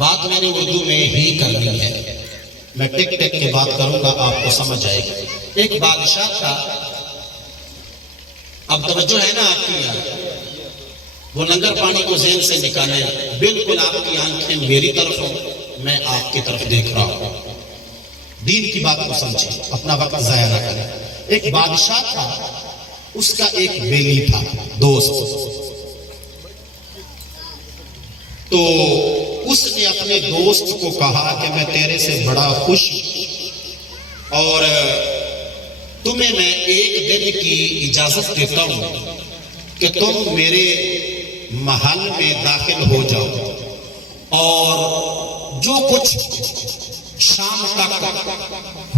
بات میں نے اردو میں ہی کرنی ہے، میں ٹک ٹک کے بات کروں گا، آپ کو سمجھ آئے گی۔ ایک بادشاہ تھا، اب توجہ ہے نا آپ کی یہاں، وہ لنگر پانی کو ذہن سے نکالے، بالکل آپ کی آنکھیں میری طرف ہوں، میں آپ کی طرف دیکھ رہا ہوں، دین کی بات کو سمجھیں، اپنا وقت ضائع نہ کریں۔ ایک بادشاہ تھا، اس کا ایک بیلی تھا، دوست، تو اس نے اپنے دوست کو کہا کہ میں تیرے سے بڑا خوش ہوں اور تمہیں میں ایک دن کی اجازت دیتا ہوں کہ تم میرے محل میں داخل ہو جاؤ اور جو کچھ شام تک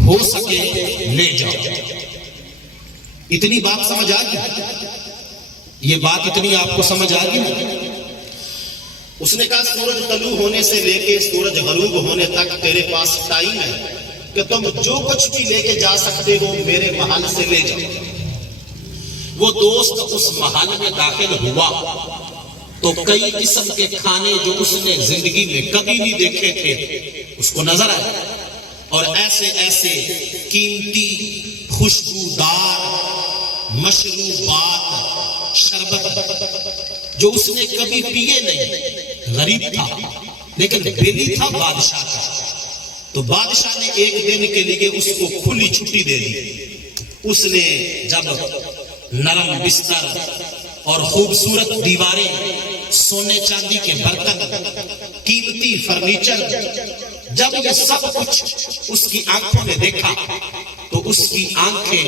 ہو سکے لے جاؤ۔ اتنی بات سمجھ آ گئی؟ یہ بات اتنی آپ کو سمجھ آ گئی؟ اس نے کہا سورج طلوع ہونے سے لے کے سورج غروب ہونے تک تیرے پاس ٹائم ہے کہ تم جو کچھ بھی لے کے جا سکتے ہو میرے محل سے لے جاؤ۔ وہ دوست اس محل میں داخل ہوا تو کئی قسم کے کھانے جو اس نے زندگی میں کبھی نہیں دیکھے تھے اس کو نظر آئے، اور ایسے ایسے قیمتی خوشبودار مشروبات، شربت جو اس نے کبھی پیے نہیں۔ غریب تھا لیکن بیلی تھا بادشاہ کا، تو بادشاہ نے ایک دن کے لیے اس کو کھلی چھٹی دے دی۔ اس نے جب نرم بستر اور خوبصورت دیواریں، سونے چاندی کے برتن، قیمتی فرنیچر، جب یہ سب کچھ اس کی آنکھوں نے دیکھا تو اس کی آنکھیں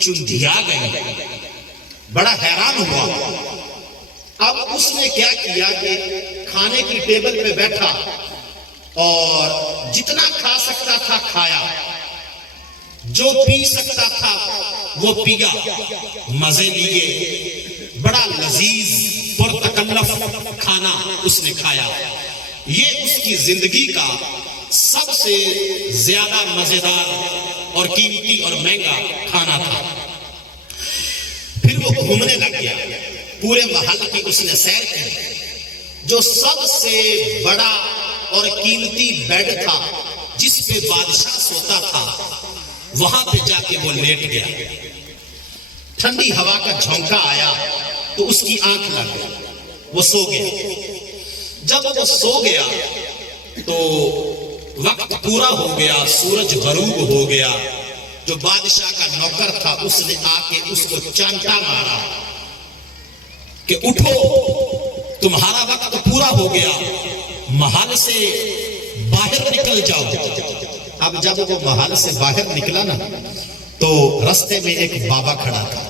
چندھیا گئیں، بڑا حیران ہوا۔ اب اس نے کیا کیا کہ کھانے کی ٹیبل پہ بیٹھا اور جتنا کھا سکتا تھا کھایا، جو پی سکتا تھا وہ پیا، مزے لیے، بڑا لذیذ پرتکلف کھانا اس نے کھایا۔ یہ اس کی زندگی کا سب سے زیادہ مزیدار اور قیمتی اور مہنگا کھانا تھا۔ پھر وہ گھومنے لگ گیا، پورے محل کی اس نے سیر کی۔ جو سب سے بڑا اور قیمتی بیڈ تھا جس پہ بادشاہ سوتا تھا، وہاں پہ جا کے وہ لیٹ گیا۔ ٹھنڈی ہوا کا جھونکا آیا تو اس کی آنکھ لگ گئی، وہ سو گیا۔ جب وہ سو گیا تو وقت پورا ہو گیا، سورج غروب ہو گیا۔ جو بادشاہ کا نوکر تھا اس نے آ کے اس کو چانٹا مارا کہ اٹھو، تمہارا وقت پورا ہو گیا، محل سے باہر نکل جاؤ۔ اب جب وہ محل سے باہر نکلا نا تو رستے میں ایک بابا کھڑا تھا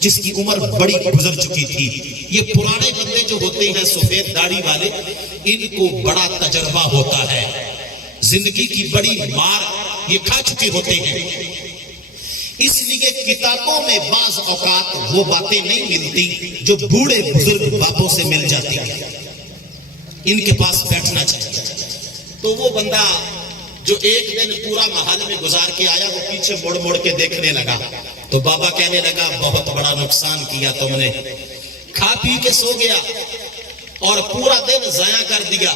جس کی عمر بڑی گزر چکی تھی۔ یہ پرانے بندے جو ہوتے ہیں سفید داڑھی والے، ان کو بڑا تجربہ ہوتا ہے، زندگی کی بڑی مار یہ کھا چکے ہوتے ہیں، اس لیے کتابوں میں بعض اوقات وہ باتیں نہیں ملتی جو بوڑھے بزرگ بابوں سے مل جاتی ہیں، ان کے پاس بیٹھنا چاہیے۔ تو وہ بندہ جو ایک دن پورا محل میں گزار کے آیا، وہ پیچھے مڑ مڑ کے دیکھنے لگا تو بابا کہنے لگا بہت بڑا نقصان کیا تم نے، کھا پی کے سو گیا اور پورا دن ضائع کر دیا۔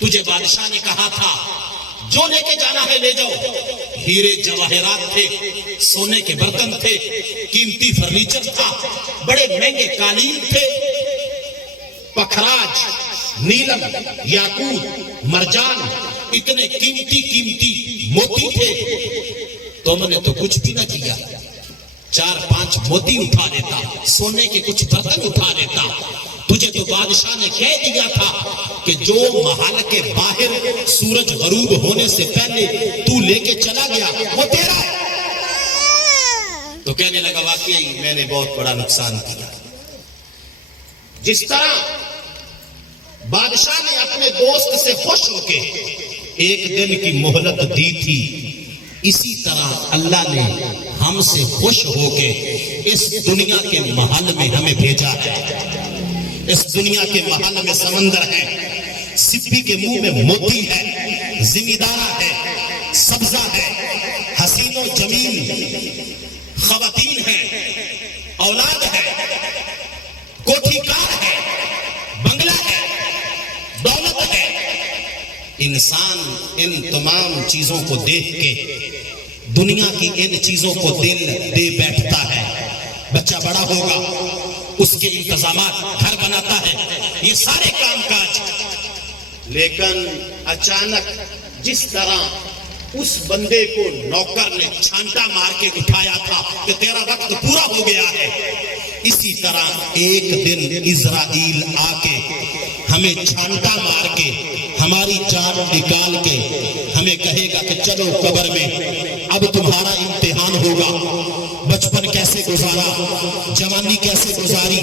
تجھے بادشاہ نے کہا تھا جو لے کے جانا ہے لے جاؤ، ہیرے جواہرات تھے، سونے کے برتن تھے، قیمتی فرنیچر تھا، بڑے مہنگے قالین تھے، پکھراج، نیلم، یاقوت، مرجان، اتنے قیمتی موتی تھے، تم نے تو کچھ بھی نہ کیا۔ 4-5 موتی اٹھا لیتا، سونے کے کچھ برتن اٹھا لیتا۔ تجھے تو بادشاہ نے کہہ دیا تھا کہ جو محل کے باہر سورج غروب ہونے سے پہلے تو لے کے چلا گیا وہ تیرا ہے۔ تو کہنے لگا واقعی میں نے بہت بڑا نقصان کیا۔ جس طرح بادشاہ نے اپنے دوست سے خوش ہو کے ایک دن کی مہلت دی تھی، اسی طرح اللہ نے ہم سے خوش ہو کے اس دنیا کے محل میں ہمیں بھیجا ہے۔ اس دنیا کے محل میں سمندر ہے، سپی کے منہ میں موتی ہے، زمیندارہ ہے، سبزہ ہے، حسین و جمیل خواتین ہیں، اولاد ہے، کوٹھی کار ہے، بنگلہ ہے، دولت ہے، انسان ان تمام چیزوں کو دیکھ کے دنیا کی ان چیزوں کو دل دے بیٹھتا ہے. بچہ بڑا ہوگا, اس کے انتظامات, گھر بناتا ہے, یہ سارے کام کاج. لیکن اچانک جس طرح اس بندے کو نوکر نے چھانٹا مار کے اٹھایا تھا کہ تیرا وقت پورا ہو گیا ہے, اسی طرح ایک دن عزرائیل آ کے ہمیں چھانٹا مار کے ہماری جان نکال کے ہمیں کہے گا کہ چلو قبر میں, اب تمہارا امتحان ہوگا. بچپن کیسے گزارا, جوانی کیسے گزاری,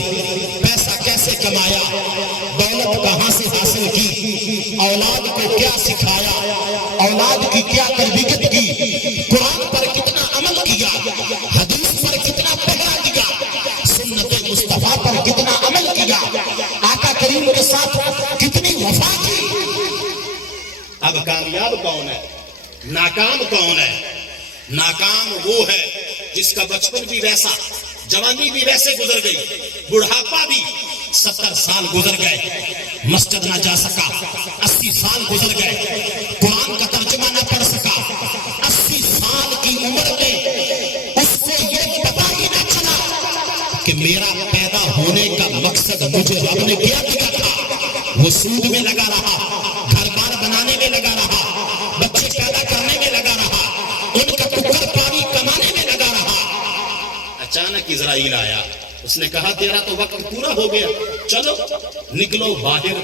پیسہ کیسے کمایا, دولت کہاں سے حاصل کی, اولاد کو کیا سکھایا, اولاد کی کیا تربیت کی, قرآن پر کتنا عمل کیا, حدیث پر کتنا پہرا دیا, سنت مصطفیٰ پر کتنا عمل کیا, آقا کریم کے ساتھ کتنی وفا کی. اب کامیاب کون ہے, ناکام کون ہے؟ ناکام وہ ہے جس کا بچپن بھی ویسا, جوانی بھی ویسے گزر گئی, بڑھاپا بھی 70 سال گزر گئے, مسجد نہ جا سکا, 80 سال گزر گئے, قرآن کا ترجمہ نہ پڑھ سکا, 80 سال کی عمر میں اس کو یہ پتا ہی نہ چلا کہ میرا پیدا ہونے کا مقصد مجھے رب نے کیا دیا تھا. وہ سود میں لگا رہا, گھر بار بنانے میں لگا رہا, بچے پیدا کرنے میں لگا رہا, ان کا ٹکر پانی کمانے میں لگا رہا. اچانک عزرائیل آیا, اس نے کہا تیرا تو وقت پورا ہو گیا, چلو نکلو باہر.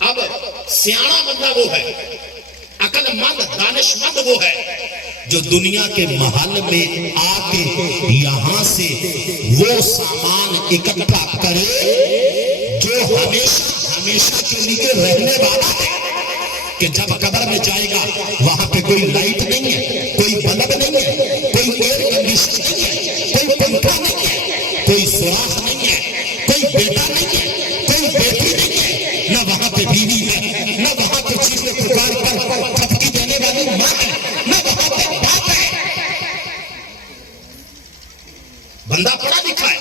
اب سیاڑا بندہ وہ ہے, عقل مند دانش مند وہ ہے جو دنیا کے محل میں آ کے یہاں سے وہ سامان اکٹھا کرے جو ہمیشہ کے لیے رہنے والا ہے. کہ جب قبر میں جائے گا وہاں پہ کوئی لائٹ نہیں ہے, کوئی بلب نہیں ہے, کوئی ایئر کنڈیشن نہیں ہے, کوئی پنکھا نہیں ہے, کوئی سوراخ نہیں ہے, کوئی بیٹا نہیں ہے, کوئی بیٹی نہیں ہے, نہ وہاں پہ بیوی ہے, نہ وہاں پہ چیخ پکار پر تھپکی دینے والی ماں ہے, نہ وہاں پہ باپ ہے. بندہ پڑھا لکھا ہے,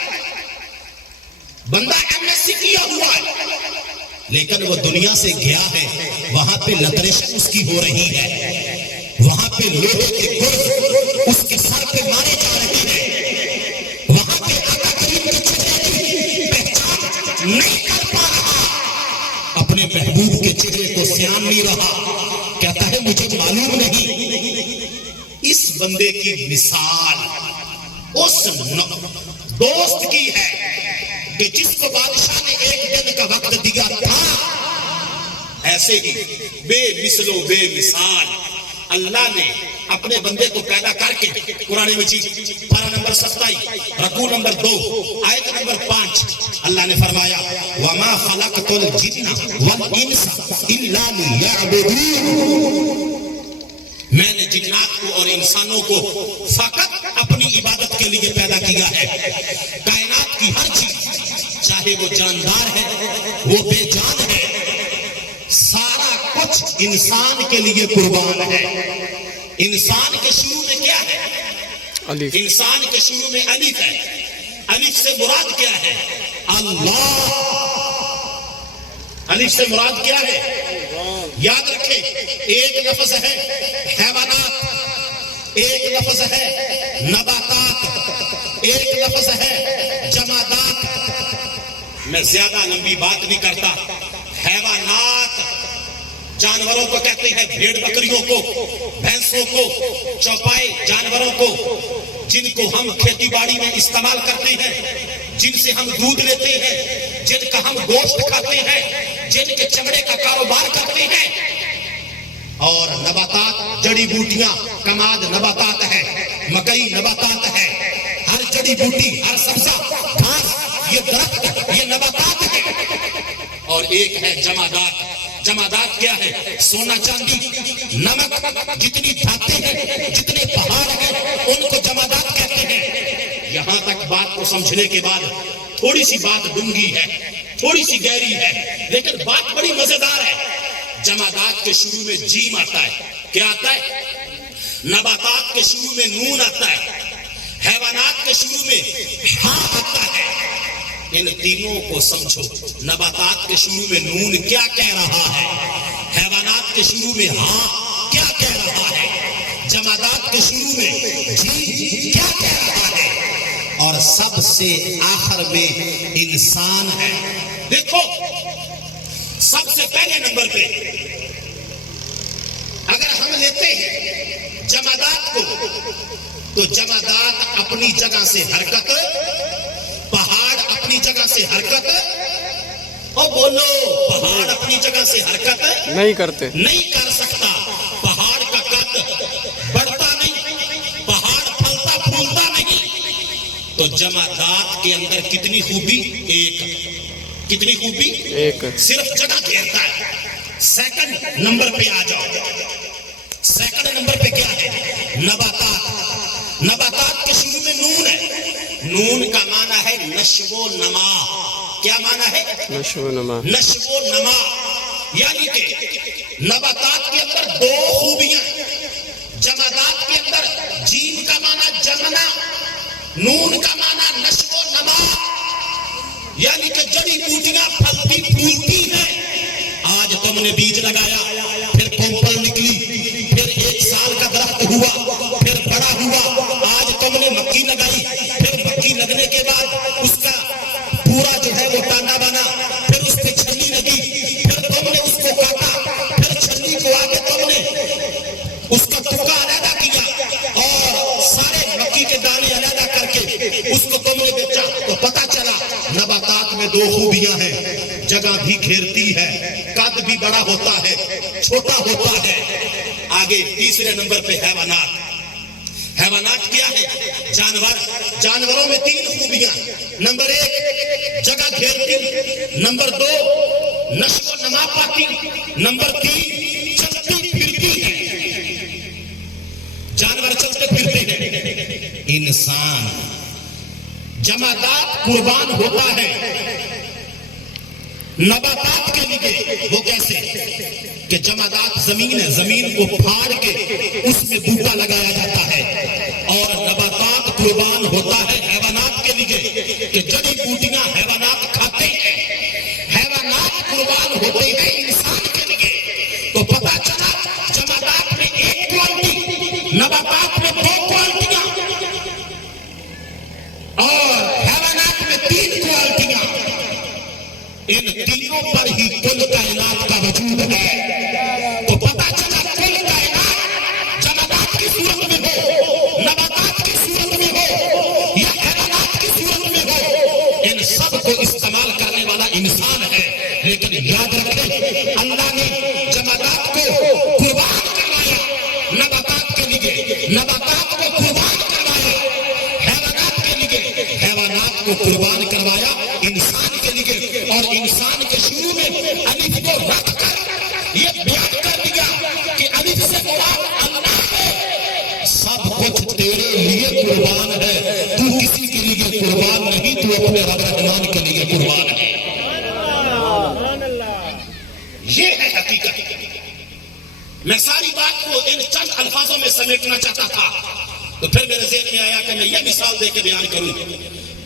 بندہ MSc کیا ہوا ہے, لیکن وہ دنیا سے گیا ہے, وہاں پہ لتریشن اس کی ہو رہی ہے, وہاں پہ لوہے کے گرز اس کے سر پہ مارے جا رہے ہیں, وہاں پہ آقا کریم کے چہرے کی پہچان نہیں کر پا رہا, اپنے محبوب کے چہرے کو سیان نہیں رہا, کہتا ہے مجھے معلوم نہیں. اس بندے کی مثال اس دوست کی ہے کہ جس کو بادشاہ نے ایک دن کا وقت دیا تھا. ایسے ہی بے مثل و بے مثال اللہ نے اپنے بندے کو پیدا کر کے قرآن مجید پارہ نمبر 27 رکوع نمبر 2 آیت نمبر 5 اللہ نے فرمایا وَمَا خَلَقْتُ الْجِنَّ وَالْإِنسَ إِلَّا لِيَعْبُدُونِ. میں نے جنات کو اور انسانوں کو فقط اپنی عبادت کے لیے پیدا کیا ہے. کائنات کی ہر چیز چاہے وہ جاندار ہے وہ بے جان ہے, سارا کچھ انسان کے لیے قربان ہے. انسان کے شروع میں کیا ہے؟ الف. انسان کے شروع میں الف ہے. الف سے مراد کیا ہے؟ اللہ. الف سے مراد کیا ہے؟ یاد رکھیں, ایک لفظ ہے حیوانات, ایک لفظ ہے نباتات, ایک لفظ ہے جمادات. میں زیادہ لمبی بات نہیں کرتا. حیوانات جانوروں کو کہتے ہیں, بھیڑ بکریوں کو, بھینسوں کو, چوپائے جانوروں کو, جن کو ہم کھیتی باڑی میں استعمال کرتے ہیں, جن سے ہم دودھ لیتے ہیں, جن کا ہم گوشت کھاتے ہیں, جن کے چمڑے کا کاروبار کرتے ہیں. اور نباتات جڑی بوٹیاں, کماد نباتات ہے, مکئی نباتات ہے, ہر جڑی بوٹی, ہر سبزہ, گھاس, یہ درخت, یہ نباتات ہے. اور ایک ہے جمادات. جمادات کیا ہے؟ سونا چاندی, نمک, جتنی دھاتیں ہیں, جتنے پہاڑ ہیں, ان کو جمادات کہتے ہیں. یہاں تک بات کو سمجھنے کے بعد تھوڑی سی بات ڈونگی ہے, تھوڑی سی گہری ہے, لیکن بات بڑی مزیدار ہے. جمادات کے شروع میں جیم آتا ہے. کیا آتا ہے؟ نباتات کے شروع میں نون آتا ہے. حیوانات کے شروع میں ہاں آتا ہے. ان تینوں کو سمجھو. نباتات کے شروع میں نون کیا کہہ رہا ہے؟ حیوانات کے شروع میں ہاں کیا کہہ رہا ہے، جمادات کے شروع میں جی کیا کہہ رہا ہے، اور سب سے آخر میں انسان ہے۔ دیکھو سب سے پہلے نمبر پہ اگر ہم لیتے ہیں جمادات کو، تو جمادات اپنی جگہ سے حرکت، پہاڑ اپنی جگہ سے حرکت، اور بولو پہاڑ اپنی جگہ سے حرکت نہیں کرتے، نہیں کر سکتا۔ پہاڑ کا قد بڑھتا نہیں، پہاڑ پھلتا پھولتا نہیں۔ تو جمادات کے اندر کتنی خوبی؟ ایک، کتنی خوبی؟ ایک، صرف جگہ گھیرتا ہے۔ سیکنڈ نمبر پہ آ جاؤ، سیکنڈ نمبر پہ کیا ہے؟ نباتات۔ نباتات کے شروع میں نون ہے، نون کا معنی ہے نشو و نما۔ کیا معنی ہے؟ نشو و نما۔ نشو و نما، یعنی کہ نباتات کے اندر دو خوبیاں، جمادات کے اندر جیم کا معنی جمنا، نون کا معنی نشو و نما، یعنی کہ جڑی بوٹیاں پھلتی پھولتی ہیں۔ آج تم نے بیج لگایا، پھر کومپل نکلی، پھر 1 سال کا درخت ہوا، پھر بڑا ہوا۔ آج تم نے مکئی لگائی، پھر مکئی لگنے کے بعد اس کا پورا جو ہے وہ ٹانڈا بنا، پھر اس پہ چھلی لگی، پھر تم نے اس کو کاٹا، پھر چھلی کو آگے تم نے اس کا ٹکڑا علیحدہ کیا، اور سارے مکئی کے دانے علیحدہ کر کے اس کو تم نے بیچا۔ تو پتہ چلا نباتات میں دو خوبیاں ہیں، جگہ بھی گھیرتی ہے، قد بھی بڑا ہوتا ہے، چھوٹا ہوتا ہے۔ آگے تیسرے نمبر پہ حیوانات۔ حیوانات کیا ہے؟ جانور۔ جانوروں میں 3 خوبیاں، نمبر 1 جگہ گھیرتی، نمبر 2 نشو و نما پاتی، نمبر 3 چلتی پھرتی ہے۔ جانور چلتے پھرتے ہیں۔ انسان جمادات قربان ہوتا ہے نباتات کے لیے۔ وہ کیسے کہ جمادات زمین ہے، زمین کو پھاڑ کے اس میں بوٹا لگایا جاتا ہے، اور نباتات قربان ہوتا ہے حیوانات کے لیے کہ جڑی بوٹیاں حیوانات کھاتے ہیں۔ حیوانات قربان ہوتے ہیں انسان کے لیے۔ تو پتہ چلا جمادات میں 1 کوالٹی، نباتات میں 2 کوالٹیاں، اور حیوانات میں 3 کوالٹیاں۔ ان تینوں پر ہی کل کائنات کا وجود ہے۔ تو پتہ چلا کل کائنات جمادات کی صورت میں ہو، نباتات کی صورت میں ہو، یا حیوانات کی صورت میں ہو، ان سب کو استعمال کرنے والا انسان ہے۔ لیکن یاد رکھیں اللہ نے جمادات کو قربان کروایا نباتات کے لیے، نباتات کو قربان کروایا حیوانات کے لیے، حیوانات کو قربان کروایا انسان کے لیے، اور انسان کے شروع میں الف کو رکھ کر یہ بیان کر دیا کہ الف سے مراد اللہ ہے، سب کچھ تیرے لیے قربان ہے، تو کسی کے لیے قربان نہیں، تو اپنے رب رحمان کے لیے قربان ہے۔ یہ ہے حقیقت۔ میں ساری بات کو ان چند الفاظوں میں سمیٹنا چاہتا تھا، تو پھر میرے ذہن میں آیا کہ میں یہ مثال دے کے بیان کروں۔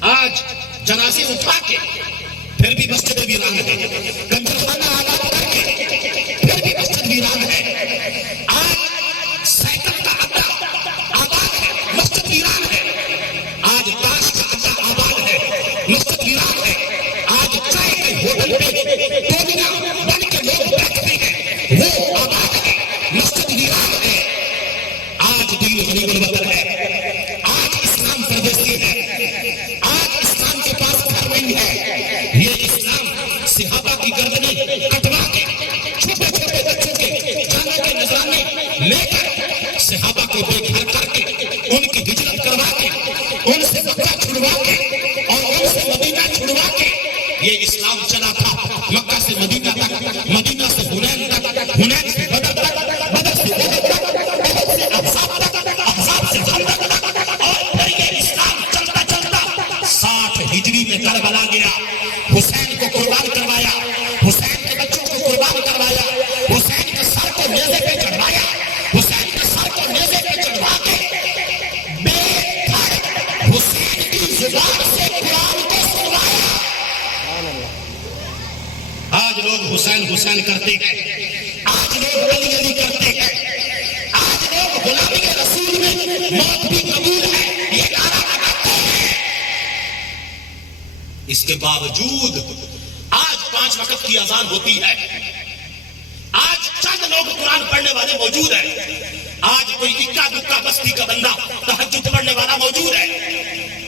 آج جنازے اٹھا کے پھر بھی مسجد ویران ہے، کنجرخانہ آباد کر کے پھر بھی مسجد ویران ہے، آج سائیکل کا اڈا آباد ہے، مسجد ویران ہے، آج تاش کا اڈا آباد ہے، مسجد ویران ہے، آج چائے کے ہوٹل پہ ٹولیاں بن کے لوگ بیٹھتے ہیں، وہ آباد ہے، مسجد ویران ہے۔ آج دین غریب الوطن ہے، آج اسلام پردیسی ہے، آج اسلام کے پاس گھر نہیں ہے۔ یہ اسلام صحابہ کی گردنیں کٹوا کے، چھوٹے چھوٹے بچوں کے جانے کے نذرانے لے کر، صحابہ کو بے گھر کر کے، ان کی ہجرت کروا کے، ان سے مکہ چھڑوا کے اور ان سے مدینہ چھڑوا کے یہ اسلام چلا تھا۔ مکہ سے مدینہ تک، مدینہ سے حنین تک، حنین سے بدر تک، بدر سے احد تک، احد سے احزاب تک، احزاب سے خندق تک، اور پھر یہ اسلام چلتا چلتا 60 ہجری میں کربلا گیا، حسین کو قربان کروایا، حسین کے بچوں کو قربان کروایا، حسین کے سر کو نیزے پہ چڑھوایا، حسین کے سر کو نیزے پہ چڑھوا کے بے گھر حسین کی زبان سے قرآن کو سنوایا۔ آج لوگ حسین حسین کرتے ہیں، آج لوگ علی اس کے باوجود آج 5 وقت کی اذان ہوتی ہے، آج چند لوگ قرآن پڑھنے والے موجود ہیں، آج کوئی اکا دکا بستی کا بندہ تہجد پڑھنے والا موجود ہے،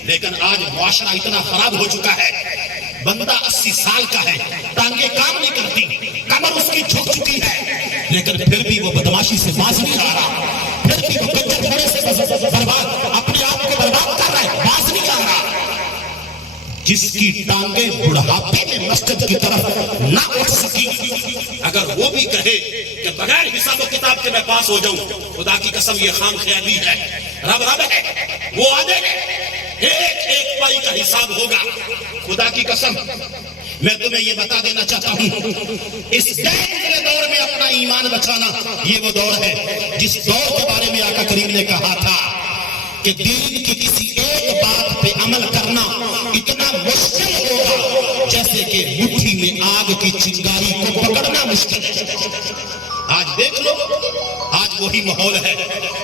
لیکن آج معاشرہ اتنا خراب ہو چکا ہے، بندہ 80 سال کا ہے، ٹانگیں کام نہیں کرتی، کمر اس کی جھک چکی ہے، لیکن پھر بھی وہ بدماشی سے باز نہیں آ رہا، پھر بھی وہ کنجر گھوڑے سے برباد اپنے آپ کو برباد کر رہا ہے، باز نہیں آ رہا۔ جس کی ٹانگیں بڑھاپے میں مسجد کی طرف نہ اٹھ سکی، اگر وہ بھی کہے کہ بغیر حساب و کتاب کے میں پاس ہو جاؤں، خدا کی قسم یہ خام خیالی ہے، رب ہے، وہ آدھے ایک ایک پائی کا حساب ہوگا۔ خدا کی قسم میں تمہیں یہ بتا دینا چاہتا ہوں، اس ڈینجر دور میں اپنا ایمان بچانا یہ وہ دور ہے جس دور کے بارے میں آقا کریم نے کہا تھا کہ دین کی کسی ایک بات پہ عمل کرنا اتنا مشکل ہوگا جیسے کہ مٹھی میں آگ کی چنگاری کو پکڑنا مشکل ہے۔ آج دیکھ لو، آج وہی ماحول ہے۔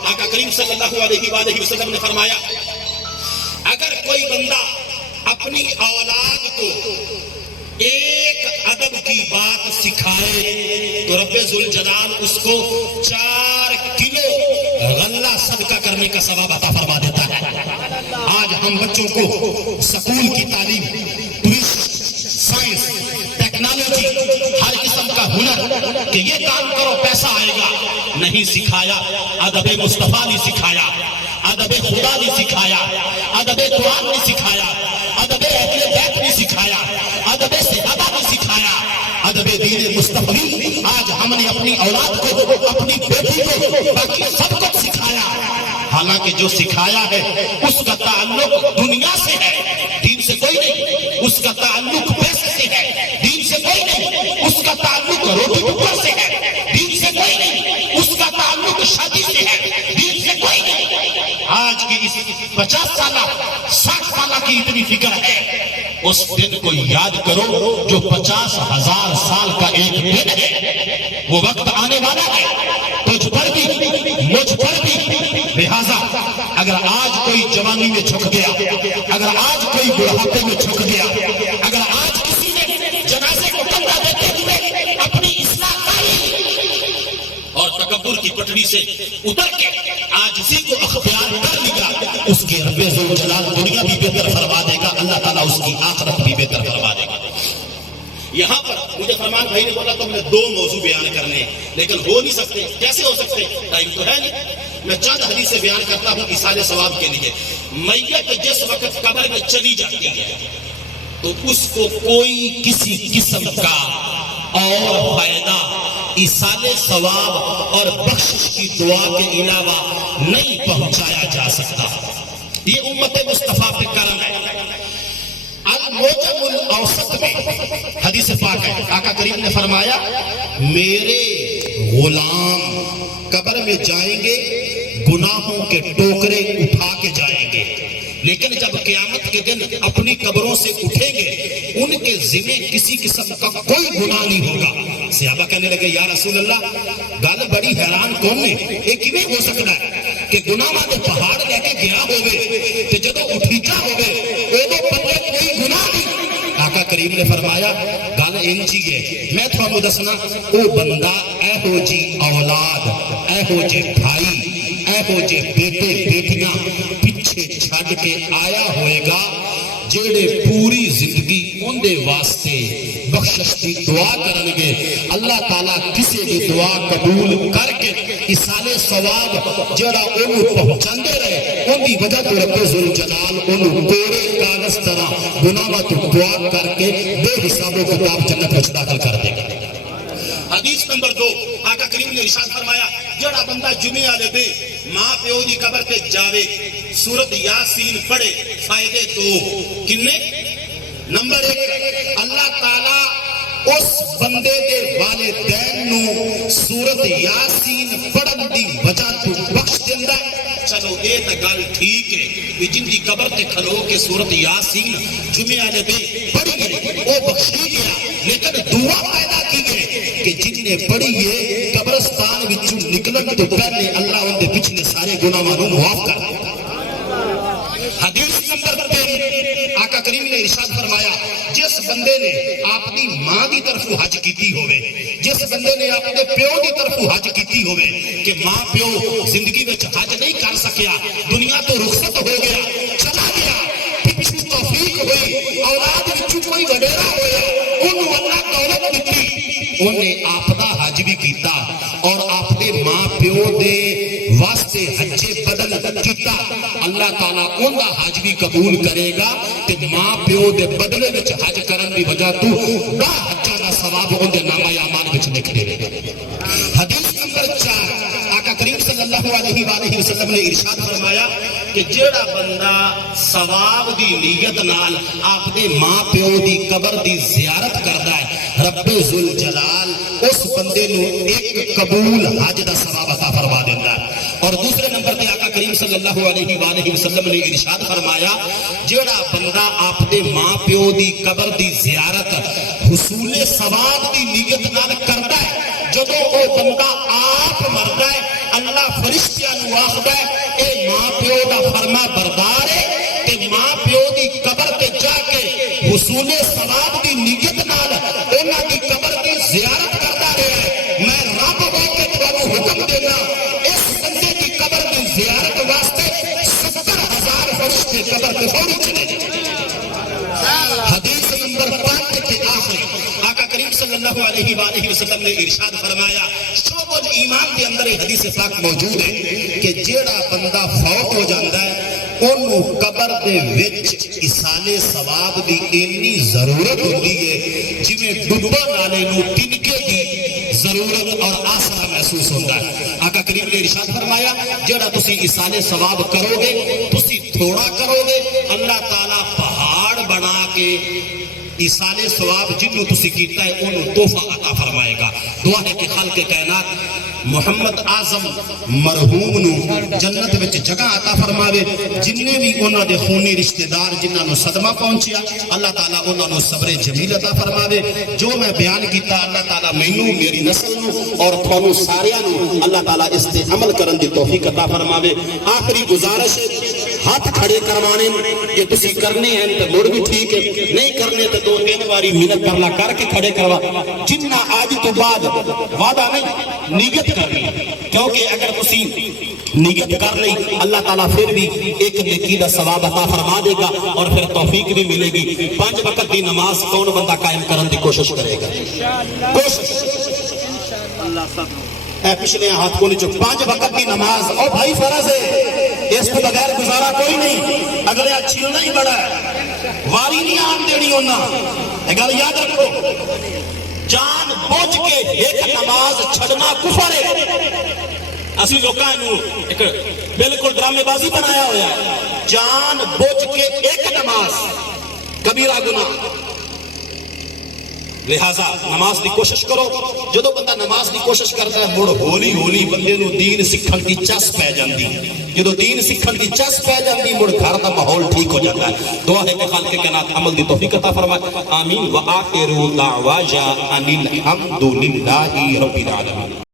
آقا کریم صلی اللہ علیہ وآلہ وسلم نے فرمایا اگر کوئی بندہ اپنی اولاد کو ایک ادب کی بات سکھائے تو رب ذوالجلال اس کو 4 کلو غلہ صدقہ کرنے کا ثواب عطا فرما دیتا ہے۔ آج ہم بچوں کو سکول کی تعلیم، سائنس، ٹیکنالوجی، ہر قسم کا ہنر کہ یہ کام کرو پیسہ آئے گا نہیں سکھایا، ادب مصطفیٰ نہیں سکھایا، ادب خدا نہیں سکھایا، ادب قرآن نہیں سکھایا، ادب اہل بیت نہیں سکھایا، ادب صحابہ نہیں سکھایا، ادب دین مصطفی آج ہم نے اپنی اولاد کو، اپنی بیٹی کو، باقی سب کو سکھایا۔ حالانکہ جو سکھایا ہے اس کا تعلق دنیا سے ہے، دین سے کوئی نہیں، اس کا تعلق پیسے سے ہے، دین سے کوئی نہیں، اس کا تعلق روٹی ٹکڑ سے ہے، دین سے کوئی نہیں، اس کا تعلق شادی سے ہے، دین سے کوئی نہیں۔ آج کی اس 50 سالہ 60 سالہ کی اتنی فکر ہے، اس دن کو یاد کرو جو 50,000 سال کا ایک دن ہے، وہ وقت آنے والا ہے تجھ پر بھی مجھ پر بھی۔ لہذا اگر آج کوئی جوانی میں جھک گیا، اگر آج کوئی بڑھاپے میں جھک گیا، اگر آج کسی نے جنازے کو کندھا دیتے ہوئے اپنی اصلاح کاری اور تکبر کی پٹڑی سے اتر کے عاجزی کو اختیار کر لیا، اس کے رب ذوالجلال دنیا بھی بہتر فرما دے گا، اللہ تعالیٰ اس کی آخرت بھی بہتر فرما دے گا۔ یہاں پر مجھے فرمان بھائی نے بولا تو میں 2 موضوع بیان کرنے ہیں، لیکن ہو نہیں سکتے، کیسے ہو سکتے، ٹائم تو ہے نہیں۔ میں چند حدیثیں بیان کرتا ہوں ایصال ثواب کے لیے۔ میت جس وقت قبر میں چلی جاتی ہے تو اس کو کوئی کسی قسم کا اور فائدہ ایصال ثواب اور بخشش کی دعا کے علاوہ نہیں پہنچایا جا سکتا۔ یہ امت مصطفیٰ پہ کرم ہے۔ الموجم الاوسط میں حدیث پاک ہے، آقا کریم نے فرمایا میرے غلام قبر میں جائیں گے، گناہوں کے ٹوکرے اٹھا کے جائیں گے، لیکن جب قیامت کے دن اپنی قبروں سے اٹھیں گے ان کے ذمہ کسی قسم کا کوئی گناہ نہیں ہوگا۔ صحابہ کہنے لگے یا رسول اللہ گل بڑی حیران کون نے، یہ کیویں ہو سکتا ہے کہ گناہاں دے پہاڑ لے کے گیا ہوئے تے جدوں اٹھیچا ہوئے اودوں پتے کوئی گناہ نہیں۔ آقا کریم نے فرمایا گل انجی ہے، میں تھانوں دسنا او بندہ ایہو جی اولاد، ایہو جی بھائی، ایہو جے بیٹے بیٹیاں پیچھے چھڈ کے آیا ہوئے گا جیڑے پوری زندگی ان دے واسطے بخشش کی دعا کرن گے، اللہ تعالیٰ کسی بھی دعا قبول کر کے ایصال ثواب جڑا انہوں پہنچاندے رہے ان دی وجہ تو رب ذوالجلال انہوں کوڑے کاغذ طرح گناہاں تو دعا کر کے بے حساب و کتاب جنت وچ داخل کر دے گا۔ حدیث نمبر 2 آقا کریم نے ارشاد فرمایا جڑا بندہ جمعے والے دن ماں پیو دی قبر تے جاوے سورت یاسین پڑھے فائدے 2 کنے؟ نمبر 1 اللہ تعالیٰ اس بندے دے والدین نو سورت یاسین پڑھن دی وجہ تو بخش دیندا ہے۔ چلو یہ تو گل ٹھیک ہے کہ جن دی قبر تے کھلو کے سورت یاسین جمعے والے دن پڑھی گئی وہ بخشی گیا، لیکن دعا پیدا کی گئی کہ جن نے پڑھی ہے قبرستان وچوں نکلن تو پہلے اللہ ان دے پچھلے سارے گناہاں نوں معاف کر دے۔ حدیث نمبر 3 آقا کریم نے ارشاد فرمایا جس بندے نے اپنی ماں دی طرف حج کیتی ہوئے، جس بندے نے اپنے پیو دی طرف حج کیتی ہوئے کہ ماں پیو زندگی وچ حج نہیں کر سکیا، دنیا تو رخصت ہو گیا، چلا گیا، پچھو توفیق ہوئی، اولاد وچوں کوئی وڈیرا ہویا، انہوں اللہ دولت دیتی، انہیں آپ دا حج بھی کیتا اور اپنے ماں پیو دے واسطے حج بدل کیتا، اللہ تعالیٰ ان دا حج بھی قبول کرے گا کہ ماں پیو دے بدلے وچ حج کرن دی وجہ تو دا حجاں دا ثواب ان دے نامہ اعمال وچ لکھ دے گا۔ حدیث نمبر 4 آقا کریم صلی اللہ علیہ وآلہ وسلم نے ارشاد فرمایا کہ جیڑا بندہ ثواب دی نیت نال اپنے ماں پیو دی قبر دی زیارت کردا ہے، رب ذوالجلال اس بندے نو ایک قبول حج دا ثواب عطا فرما دیندا ہے۔ اور دوسرے نمبر تے آقا کریم صلی اللہ علیہ وآلہ وسلم نے ارشاد فرمایا جیڑا بندہ اپنے ماں پیو دی قبر دی زیارت حصول ثواب دی نیت نال کردا ہے، جدوں او بندہ آپ مردا ہے اللہ فرشتیاں نو آکھدا ہے اے ماں پیو دا فرما بردار ہے تے ماں پیو دی قبر تے جا کے حصول ثواب دی نیت نال انہاں دی قبر دی زیارت کردا رہیا ہے، میں رب ہو کے تانوں حکم دینا اس بندے دی قبر دی زیارت واسطے 70,000 فرشتے قبر تے فوری چلے جائیں۔ حدیث نمبر 5 کے آخری آقا کریم صلی اللہ علیہ وآلہ وسلم نے ارشاد فرمایا، شعب ایمان کے اندر حدیث پاک موجود ہے کہ جیڑا بندہ فوت ہو جاتا ہے انہوں قبر دے وچ ایصال ثواب دی اتنی ضرورت ہوتی ہے جویں ڈبا نالے نو تنکے دی ضرورت اور آسرا محسوس ہوتا ہے۔ آقا کریم نے ارشاد فرمایا جیڑا تسی ایصال ثواب کرو گے تسی تھوڑا کرو گے، اللہ تعالیٰ پہاڑ بنا کے ایصال ثواب جنوں تسی کیتا ہے انہوں تحفہ عطا فرمائے گا۔ دعا ہے کہ خالق کائنات محمد اعظم مرحوم نو جنت وچ جگہ عطا فرماوے، جننے بھی انہاں دے خونی رشتہ دار جنہاں نو صدمہ پہنچیا اللہ تعالیٰ انہاں نو صبر جمیل عطا فرماوے۔ جو میں بیان کیتا اللہ تعالیٰ مینوں میری نسل نو اور تھانوں ساریاں نو اللہ تعالیٰ اس تے عمل کرن دی توفیق عطا فرماوے۔ آخری گزارش ہے ہاتھ کھڑے کروانے کہ تسی کرنے ہیں تو مڑ بھی ٹھیک ہے، نہیں کرنے تو 2-3 باری منت کرلا کر کے کھڑے کروا، جنہ آج تو بعد وعدہ نہیں نیت کرنی، کیونکہ اگر تسی نیت کر لی اللہ تعالیٰ پھر بھی ایک نیکی دا ثواب عطا فرما دے گا اور پھر توفیق بھی ملے گی۔ 5 وقت دی نماز کون بندہ قائم کرنے کی کوشش کرے گا؟ کوشش اے پچھلے ہاتھ کو نیچو 5 وقت دی نماز او بھائی فرض ہے، اس کو بغیر گزارا کوئی نہیں، اگلے اچھی نہیں بڑا ہے، واری نہیں آن دینی ہونا، اگر یاد رکھو جان بوجھ کے ایک نماز چھڑنا کفر ہے۔ اسی لوگاں نو ایک بالکل ڈرامے بازی بنایا ہوا ہے، جان بوجھ کے ایک نماز کبیرہ گناہ، لہذا نماز دی کوشش کرو۔ جدو بندہ نماز دی کوشش کرتا ہے مڑ ہولی ہولی بندے نو دین سکھن کی چس پہ جاندی، جدو دین سکھن کی چس پہ جاندی مڑ گھر دا ماحول ٹھیک ہو جاتا ہے۔ دعا ہے کہ خالق کائنات عمل دی توفیق عطا فرمائے، آمین۔ وآخر دعوانا ان الحمد للہ رب العالمین۔